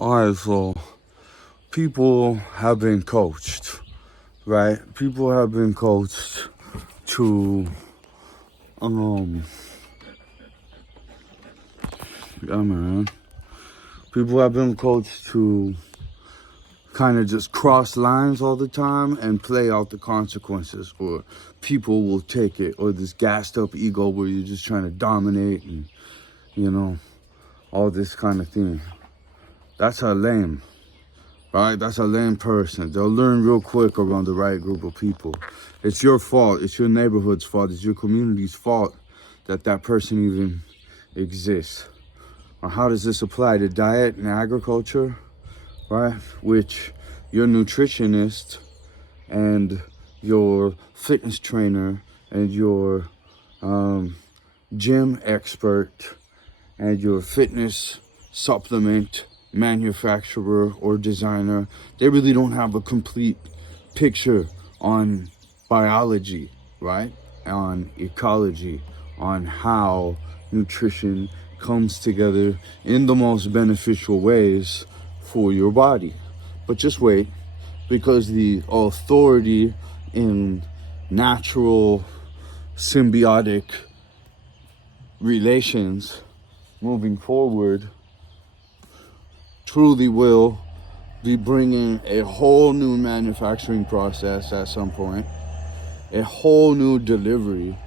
Alright, so people have been coached, right? People have been coached to, yeah, man. People have been coached to kind of just cross lines all the time and play out the consequences, or people will take it, or this gassed up ego where you're just trying to dominate and, all this kind of thing. That's a lame, right? That's a lame person. They'll learn real quick around the right group of people. It's your fault. It's your neighborhood's fault. It's your community's fault that that person even exists. Or how does this apply to diet and agriculture, right? Which your nutritionist and your fitness trainer and your gym expert and your fitness supplement manufacturer or designer, they really don't have a complete picture on biology, right? On ecology, on how nutrition comes together in the most beneficial ways for your body. But just wait, because the authority in natural symbiotic relations moving forward truly will be bringing a whole new manufacturing process at some point, a whole new delivery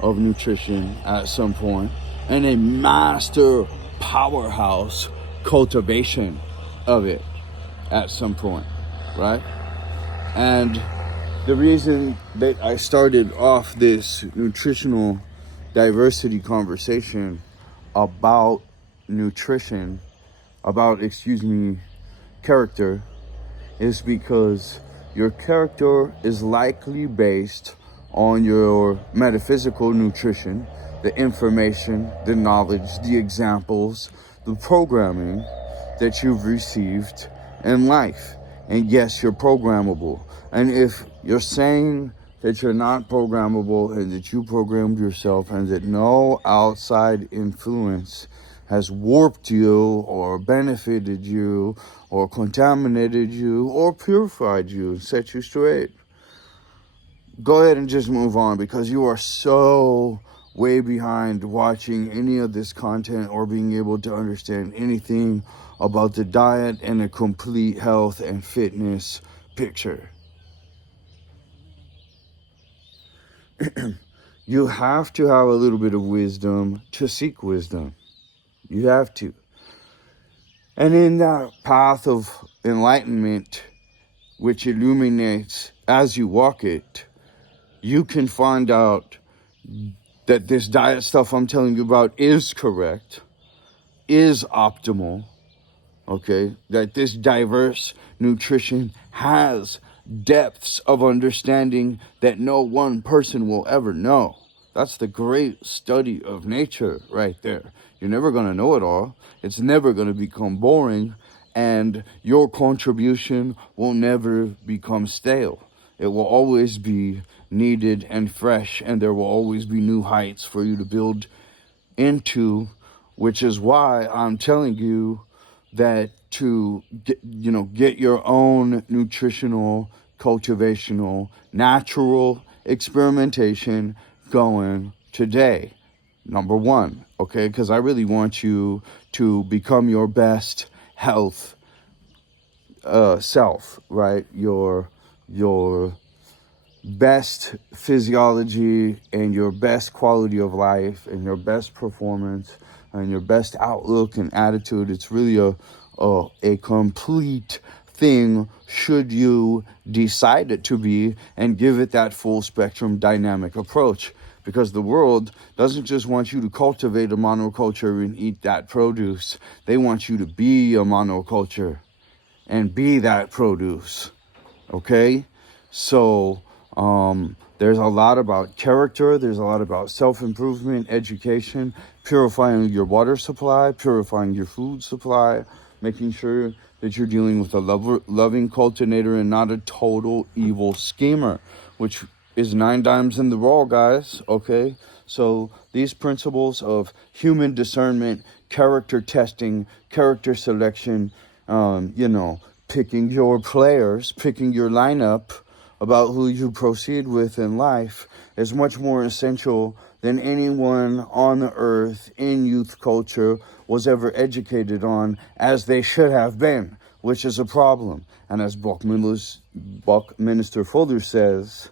of nutrition at some point, and a master powerhouse cultivation of it at some point, right? And the reason that I started off this nutritional diversity conversation about nutrition, about, character, is because your character is likely based on your metaphysical nutrition, the information, the knowledge, the examples, the programming that you've received in life. And yes, you're programmable. And if you're saying that you're not programmable and that you programmed yourself and that no outside influence has warped you or benefited you or contaminated you or purified you and set you straight, go ahead and just move on, because you are so way behind watching any of this content or being able to understand anything about the diet and a complete health and fitness picture. You have to have a little bit of wisdom to seek wisdom. You have to. And in that path of enlightenment, which illuminates as you walk it, you can find out that this diet stuff I'm telling you about is correct, is optimal, okay? That this diverse nutrition has depths of understanding that no one person will ever know. That's the great study of nature right there. You're never going to know it all. It's never going to become boring, and your contribution will never become stale. It will always be needed and fresh, and there will always be new heights for you to build into, which is why I'm telling you that to get your own nutritional, cultivational, natural experimentation going today. Number one, okay? Because I really want you to become your best health self, right? Your best physiology and your best quality of life and your best performance and your best outlook and attitude. It's really a complete thing, should you decide it to be, and give it that full spectrum dynamic approach. Because the world doesn't just want you to cultivate a monoculture and eat that produce. They want you to be a monoculture and be that produce, okay? So there's a lot about character. There's a lot about self-improvement, education, purifying your water supply, purifying your food supply, making sure that you're dealing with a loving cultivator and not a total evil schemer, which is 9 dimes in the raw, guys, okay? So these principles of human discernment, character testing, character selection, picking your players, picking your lineup about who you proceed with in life is much more essential than anyone on the earth in youth culture was ever educated on, as they should have been, which is a problem. And as Buckminster Fuller says,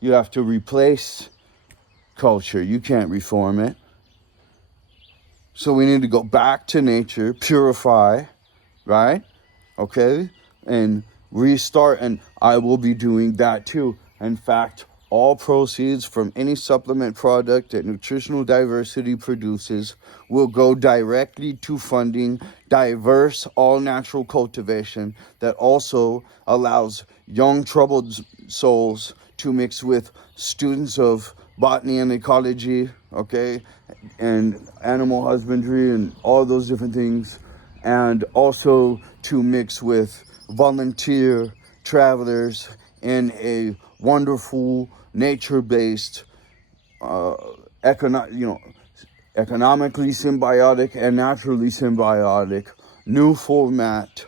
you have to replace culture. You can't reform it. So we need to go back to nature, purify, right? Okay? And restart, and I will be doing that too. In fact, all proceeds from any supplement product that Nutritional Diversity produces will go directly to funding diverse, all-natural cultivation that also allows young, troubled souls to mix with students of botany and ecology, okay, and animal husbandry and all those different things, and also to mix with volunteer travelers in a wonderful nature-based, economically symbiotic and naturally symbiotic new format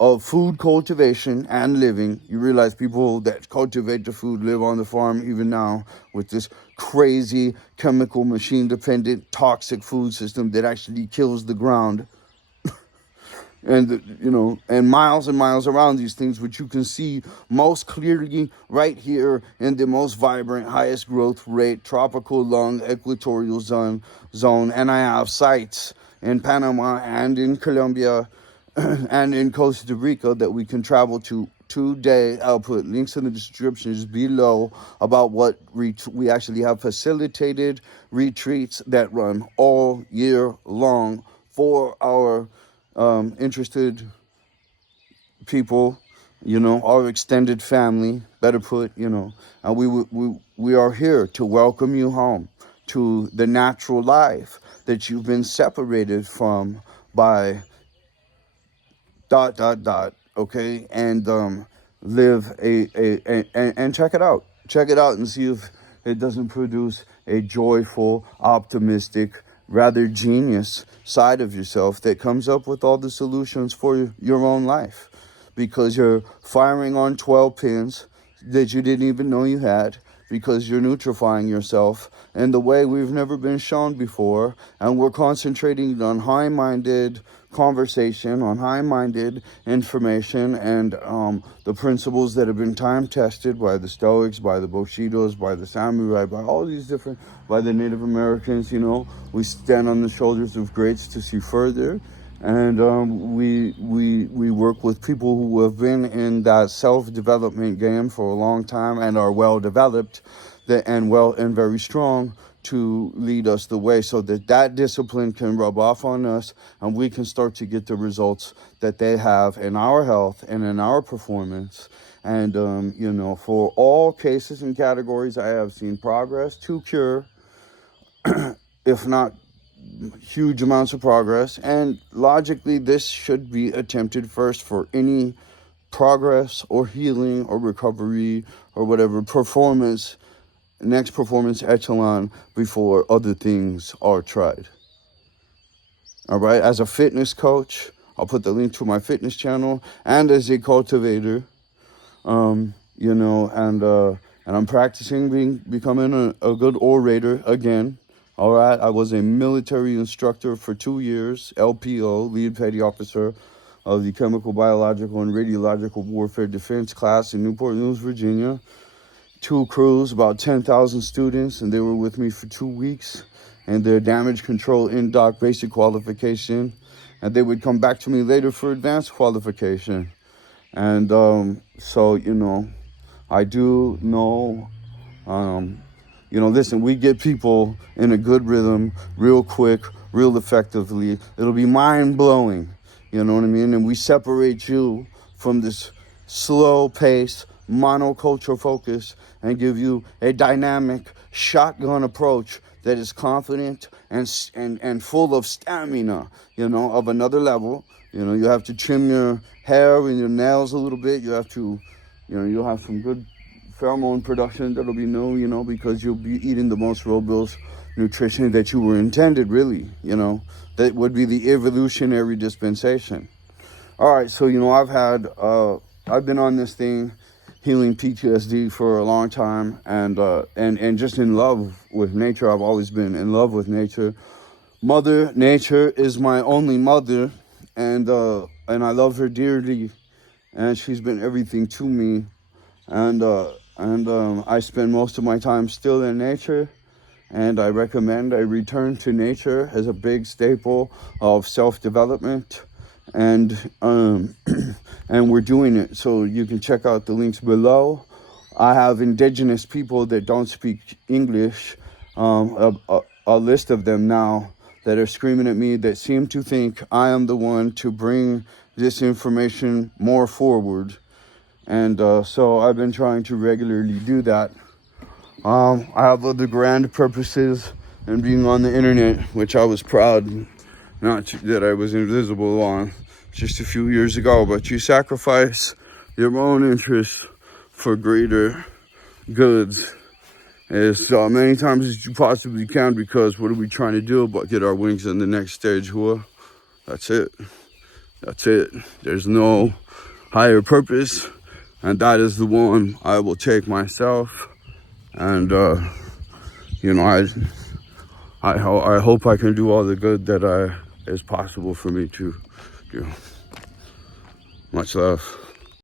of food cultivation and living. You realize people that cultivate the food live on the farm even now with this crazy chemical machine-dependent toxic food system that actually kills the ground. And miles around these things, which you can see most clearly right here in the most vibrant, highest growth rate, tropical lung equatorial zone. And I have sites in Panama and in Colombia and in Costa Rica that we can travel to today. I'll put links in the descriptions below about what we actually have facilitated retreats that run all year long for our interested people, our extended family, better put, and we are here to welcome you home to the natural life that you've been separated from by ... okay, and live and check it out. Check it out and see if it doesn't produce a joyful, optimistic, rather genius side of yourself that comes up with all the solutions for your own life, because you're firing on 12 pins that you didn't even know you had, because you're nutrifying yourself in the way we've never been shown before, and we're concentrating on high-minded conversation, on high-minded information, and the principles that have been time-tested by the Stoics, by the Bushidos, by the Samurai, by all these different, by the Native Americans. We stand on the shoulders of greats to see further. And we work with people who have been in that self-development game for a long time and are well-developed and very strong to lead us the way, so that discipline can rub off on us and we can start to get the results that they have in our health and in our performance. And, for all cases and categories, I have seen progress to cure, if not huge amounts of progress. And logically, this should be attempted first for any progress or healing or recovery or whatever next performance echelon before other things are tried. All right, as a fitness coach, I'll put the link to my fitness channel, and as a cultivator, and I'm practicing becoming a good orator again. All right, I was a military instructor for 2 years, LPO, Lead Petty Officer of the Chemical, Biological, and Radiological Warfare Defense class in Newport News, Virginia. 2 crews, about 10,000 students, and they were with me for 2 weeks, and their damage control in-doc basic qualification, and they would come back to me later for advanced qualification. And I do know, listen, we get people in a good rhythm real quick, real effectively. It'll be mind-blowing, you know what I mean? And we separate you from this slow-paced, monoculture focus and give you a dynamic shotgun approach that is confident and full of stamina, of another level. You have to trim your hair and your nails a little bit. You have to, you'll have some good pheromone production that'll be new, because you'll be eating the most robust nutrition that you were intended, really, that would be the evolutionary dispensation. All right, so I've been on this thing, healing PTSD for a long time, and just in love with nature. I've always been in love with nature. Mother Nature is my only mother, and I love her dearly, and she's been everything to me, and I spend most of my time still in nature. And I recommend a return to nature as a big staple of self-development, and and we're doing it. So you can check out the links below. I have indigenous people that don't speak English, a list of them now that are screaming at me, that seem to think I am the one to bring this information more forward. And so I've been trying to regularly do that. I have other grand purposes and being on the internet, which I was proud that I was invisible on just a few years ago. But you sacrifice your own interests for greater goods as many times as you possibly can, because what are we trying to do but get our wings in the next stage? Well, that's it. That's it. There's no higher purpose, and that is the one I will take myself. And I hope I can do all the good that is possible for me to do. Much love.